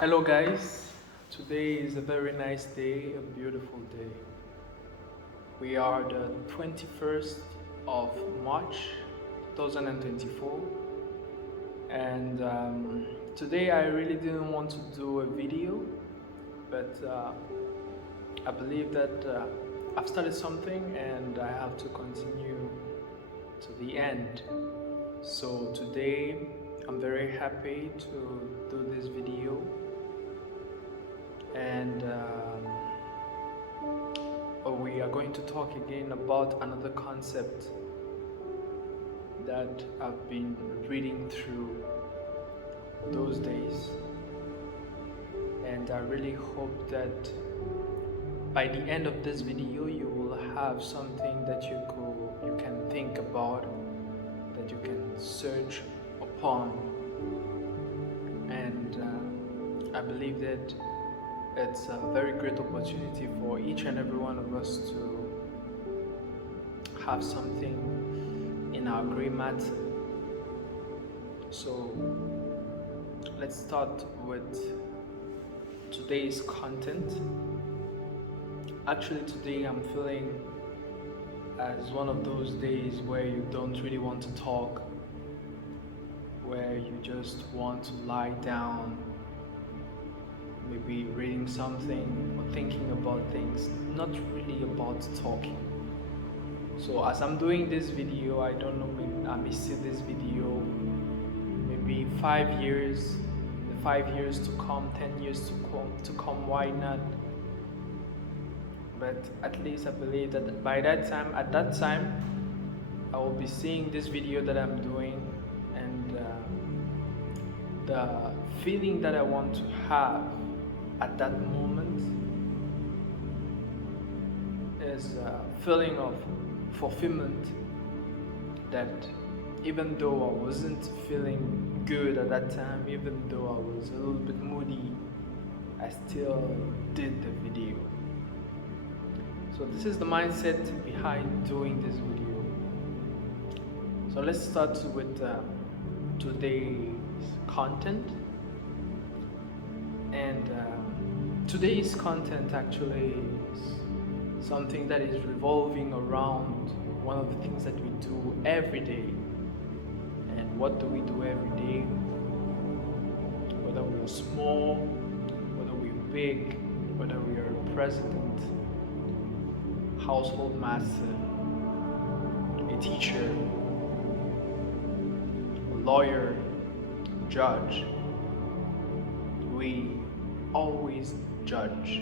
Hello, guys. Today is a very nice day, a beautiful day. We are the 21st of March 2024, and today I really didn't want to do a video, but I believe that I've started something and I have to continue to the end. So today I'm very happy to do this video and we are going to talk again about another concept that I've been reading through those days, and I really hope that by the end of this video you will have something that you can think about, that you can search upon, and I believe that it's a very great opportunity for each and every one of us to have something in our gray matter. So let's start with today's content. Actually, today I'm feeling as one of those days where you don't really want to talk, where you just want to lie down, maybe reading something or thinking about things, not really about talking. So as I'm doing this video, I don't know, maybe I may see this video maybe 5 years, the 5 years to come, 10 years to come, why not? But at least I believe that by that time, at that time, I will be seeing this video that I'm doing, and the feeling that I want to have at that moment is a feeling of fulfillment, that even though I wasn't feeling good at that time, even though I was a little bit moody, I still did the video. So this is the mindset behind doing this video. So let's start with today's content. And today's content actually is something that is revolving around one of the things that we do every day. And what do we do every day? Whether we are small, whether we're big, whether we are a president, household master, a teacher, a lawyer, judge, we always judge.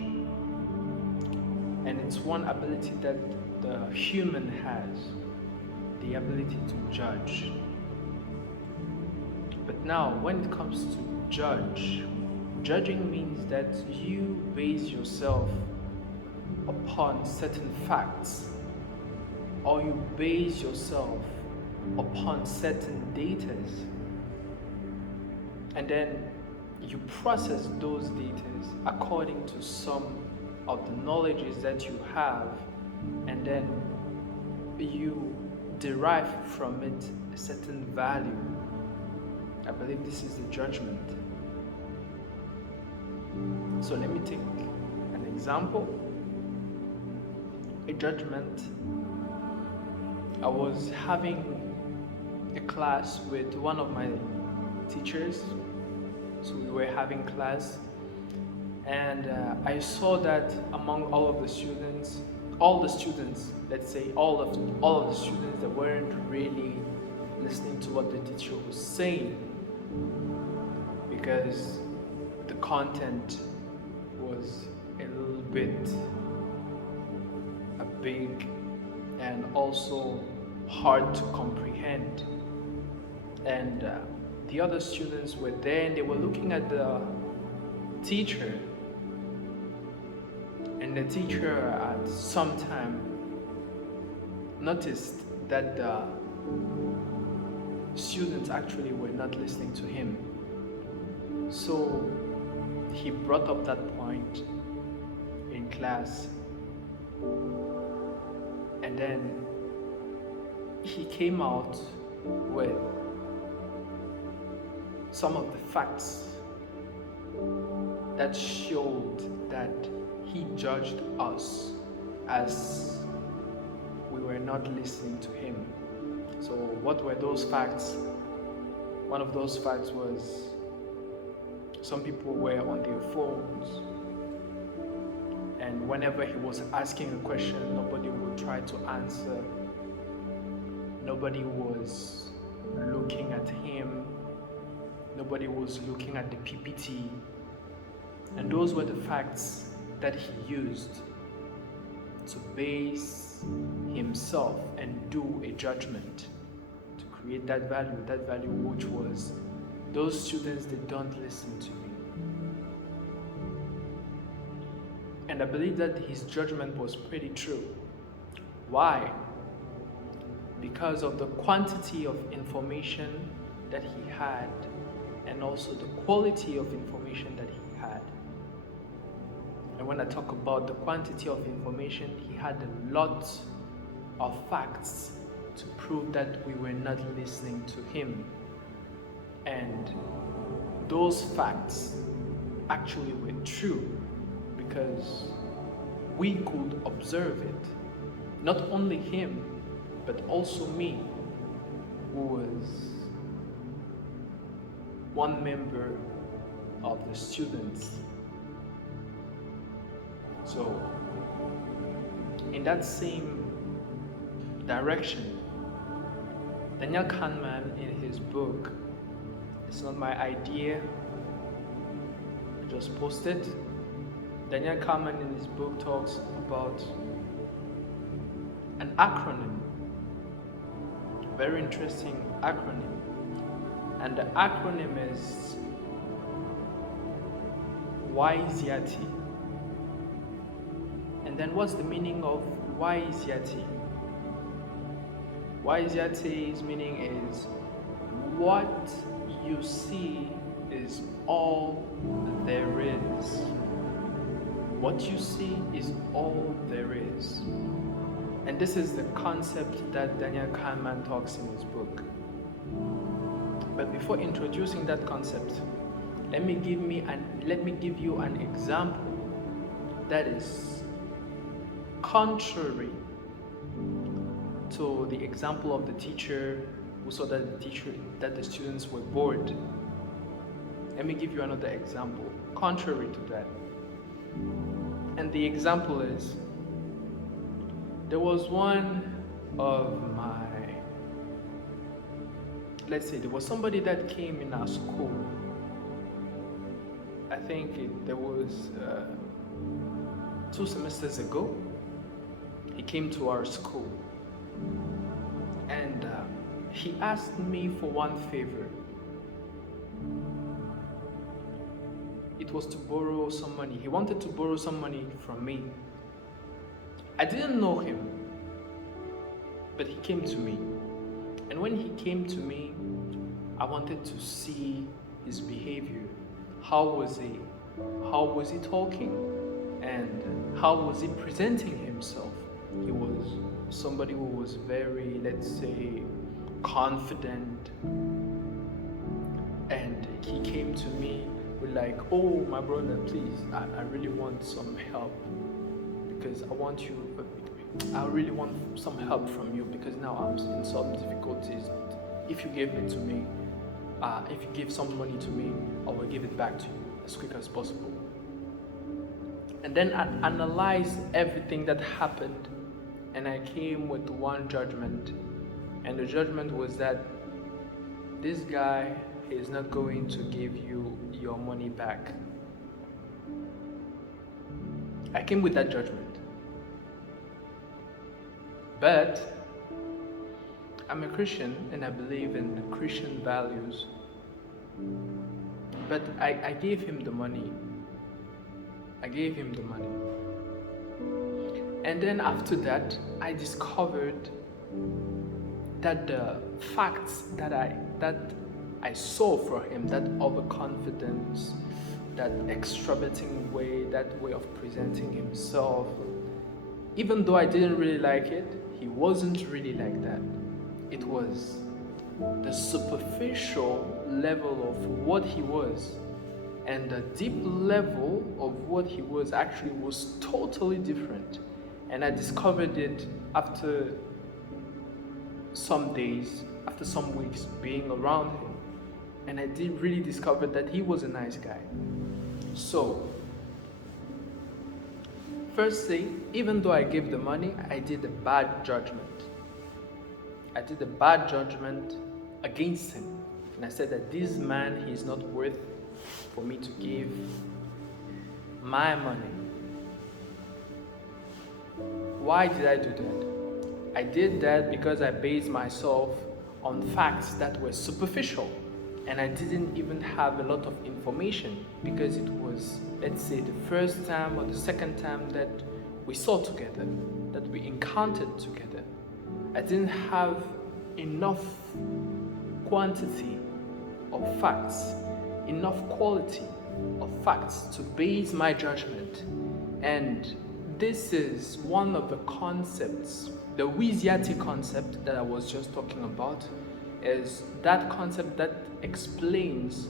And it's one ability that the human has, the ability to judge. But now, when it comes to judging means that you base yourself upon certain facts, or you base yourself upon certain data, and then you process those data according to some of the knowledges that you have, and then you derive from it a certain value. I believe this is the judgment. So let me take an example. A judgment. I was having a class with one of my teachers. So we were having class, and I saw that among all the students, let's say all of the students that weren't really listening to what the teacher was saying, because the content was a little bit big and also hard to comprehend. And the other students were there and they were looking at the teacher, and the teacher at some time noticed that the students actually were not listening to him. So he brought up that point in class, and then he came out with some of the facts that showed that he judged us as we were not listening to him. So what were those facts? One of those facts was some people were on their phones, and whenever he was asking a question, nobody would try to answer. Nobody was looking at him. Nobody was looking at the PPT. And those were the facts that he used to base himself and do a judgment, to create that value which was, those students, they don't listen to me. And I believe that his judgment was pretty true. Why? Because of the quantity of information that he had, and also the quality of information that he had. And when I talk about the quantity of information, he had a lot of facts to prove that we were not listening to him. And those facts actually were true because we could observe it. Not only him, but also me, who was one member of the students. So, in that same direction, Daniel Kahneman, in his book, it's not my idea, I just posted. Daniel Kahneman in his book talks about an acronym, very interesting acronym. And the acronym is YZT. And then what's the meaning of YZT? YZT's meaning is what you see is all there is. What you see is all there is. And this is the concept that Daniel Kahneman talks in his book. But before introducing that concept, let me give you an example that is contrary to the example of the teacher who saw that the students were bored. Let me give you another example contrary to that. And the example is, there was one of my, let's say there was somebody that came in our school. I think there was 2 semesters ago. He came to our school and he asked me for one favor. It was to borrow some money. He wanted to borrow some money from me. I didn't know him, but he came to me. And when he came to me, I wanted to see his behavior. How was he? How was he talking? And how was he presenting himself? He was somebody who was very, let's say, confident. And he came to me with like, oh, my brother, please, I really want some help. Because I really want some help from you because now I'm in some difficulties. If you give it to me, if you give some money to me, I will give it back to you as quick as possible. And then I analyzed everything that happened, and I came with one judgment. And the judgment was that this guy is not going to give you your money back. I came with that judgment. But I'm a Christian and I believe in the Christian values. But I gave him the money. And then after that, I discovered that the facts that I saw for him, that overconfidence, that extravagant way, that way of presenting himself, even though I didn't really like it, he wasn't really like that. It was the superficial level of what he was. and the deep level of what he was actually was totally different. And I discovered it after some days, after some weeks being around him. And I did really discover that he was a nice guy. So, first thing, even though I gave the money, I did a bad judgment. I did a bad judgment against him. And I said that this man, he is not worth for me to give my money. Why did I do that? I did that because I based myself on facts that were superficial, and I didn't even have a lot of information because it was, let's say, the first time or the second time that we saw together, that we encountered together. I didn't have enough quantity of facts, enough quality of facts to base my judgment. And this is one of the concepts, the Wysiati concept that I was just talking about, is that concept that explains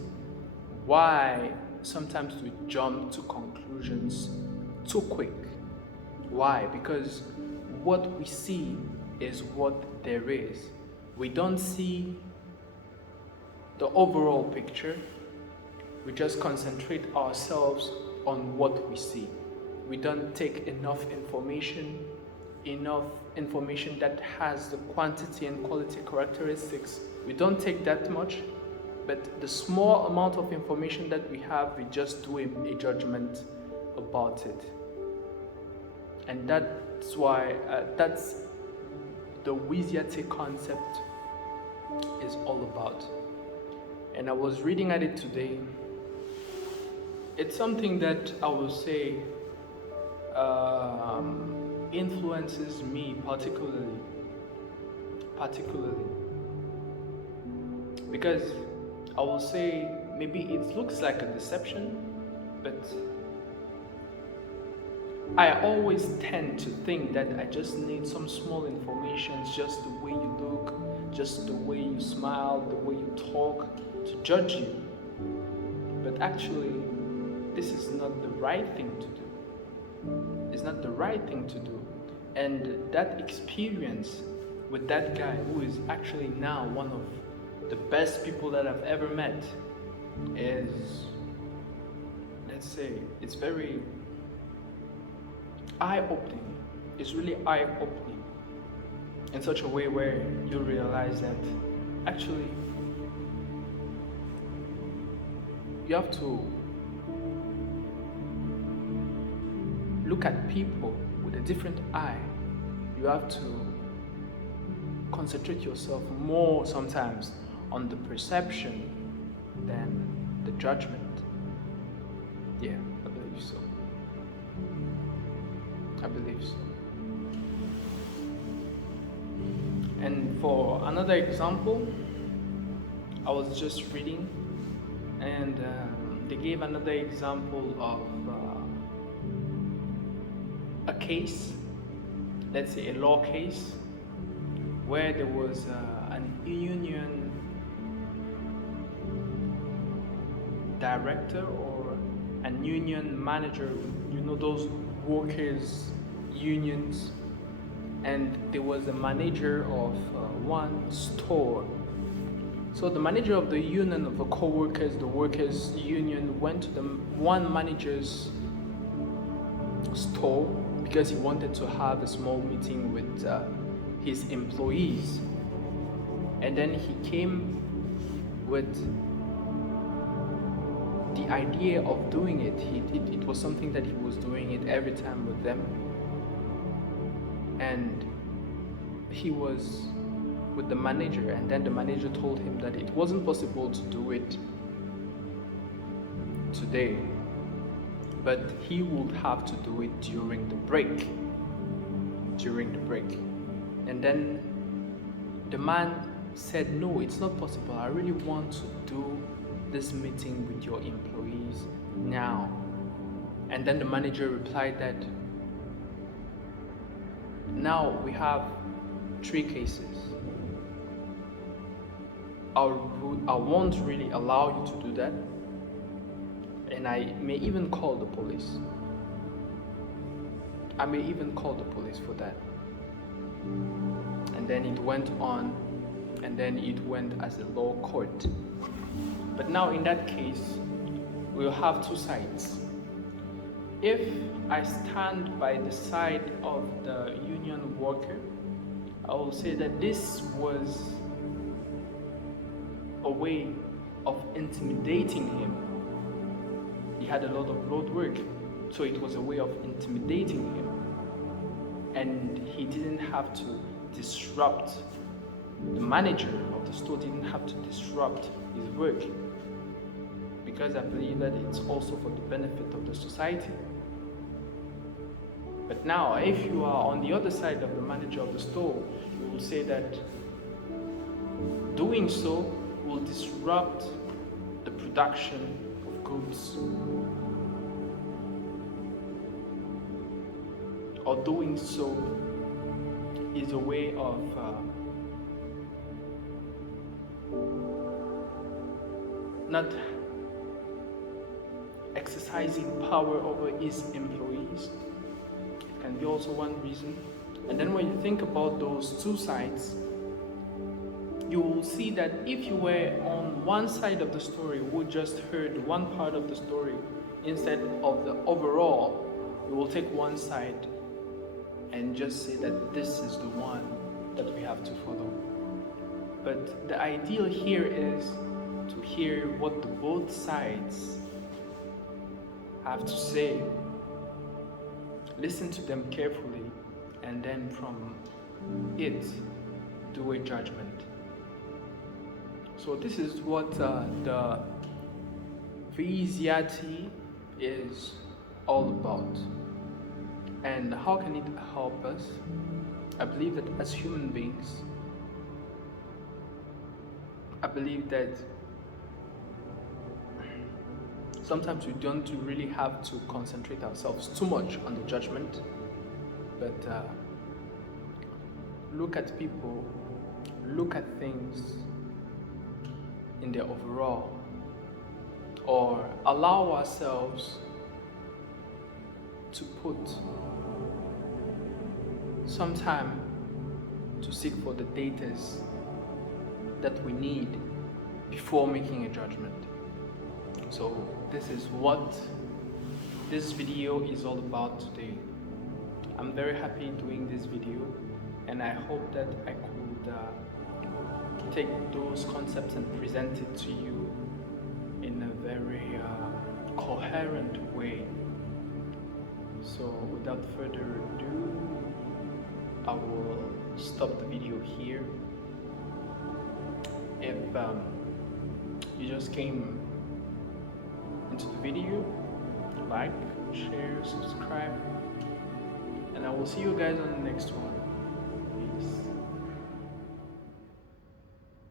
why sometimes we jump to conclusions too quick. Why? Because what we see is what there is. We don't see the overall picture. We just concentrate ourselves on what we see. We don't take enough information that has the quantity and quality characteristics. We don't take that much, but the small amount of information that we have, we just do a judgment about it. And that's why, that's the Wysiati concept is all about. And I was reading at it today. It's something that I will say influences me particularly, because I will say maybe it looks like a deception, but I always tend to think that I just need some small information, just the way you look, just the way you smile, the way you talk, to judge you. But actually, this is not the right thing to do. It's not the right thing to do. And that experience with that guy, who is actually now one of the best people that I've ever met, is, let's say, it's very eye-opening. It's really eye-opening in such a way where you realize that actually you have to look at people with a different eye. You have to concentrate yourself more sometimes on the perception than the judgment. Yeah, I believe so. I believe so. And for another example, I was just reading, and they gave another example of a case, let's say a law case, where there was an union director or an union manager, you know, those workers' unions, and there was a manager of one store. So the manager of the union of the co-workers, the workers' union, went to the one manager's store because he wanted to have a small meeting with his employees. And then he came with the idea of doing it. It was something that he was doing it every time with them. And he was with the manager, and then the manager told him that it wasn't possible to do it today, but he would have to do it during the break. And then the man said, no, it's not possible. I really want to do this meeting with your employees now. And then the manager replied that now we have 3 cases. I won't really allow you to do that. and I may even call the police. I may even call the police for that. And then it went on, and then it went as a law court. But now in that case, we'll have two sides. If I stand by the side of the union worker, I will say that this was a way of intimidating him. He had a lot of road work, so it was a way of intimidating him. And he didn't have to disrupt, the manager of the store didn't have to disrupt his work, because I believe that it's also for the benefit of the society. But now, if you are on the other side of the manager of the store, you will say that doing so will disrupt the production of goods, or doing so is a way of not exercising power over his employees. It can be also one reason. And then when you think about those two sides, you will see that if you were on one side of the story who just heard one part of the story instead of the overall, you will take one side and just say that this is the one that we have to follow. But the ideal here is to hear what the both sides have to say, listen to them carefully, and then from it do a judgment. So this is what the Viziati is all about. And how can it help us? I believe that as human beings, I believe that sometimes we don't really have to concentrate ourselves too much on the judgment, but look at people, look at things in their overall, or allow ourselves to put some time to seek for the data that we need before making a judgment. So this is what this video is all about today. I'm very happy doing this video, and I hope that I could take those concepts and present it to you in a very coherent way. So without further ado, I will stop the video here. If you just came into the video, like, share, subscribe, and I will see you guys on the next one.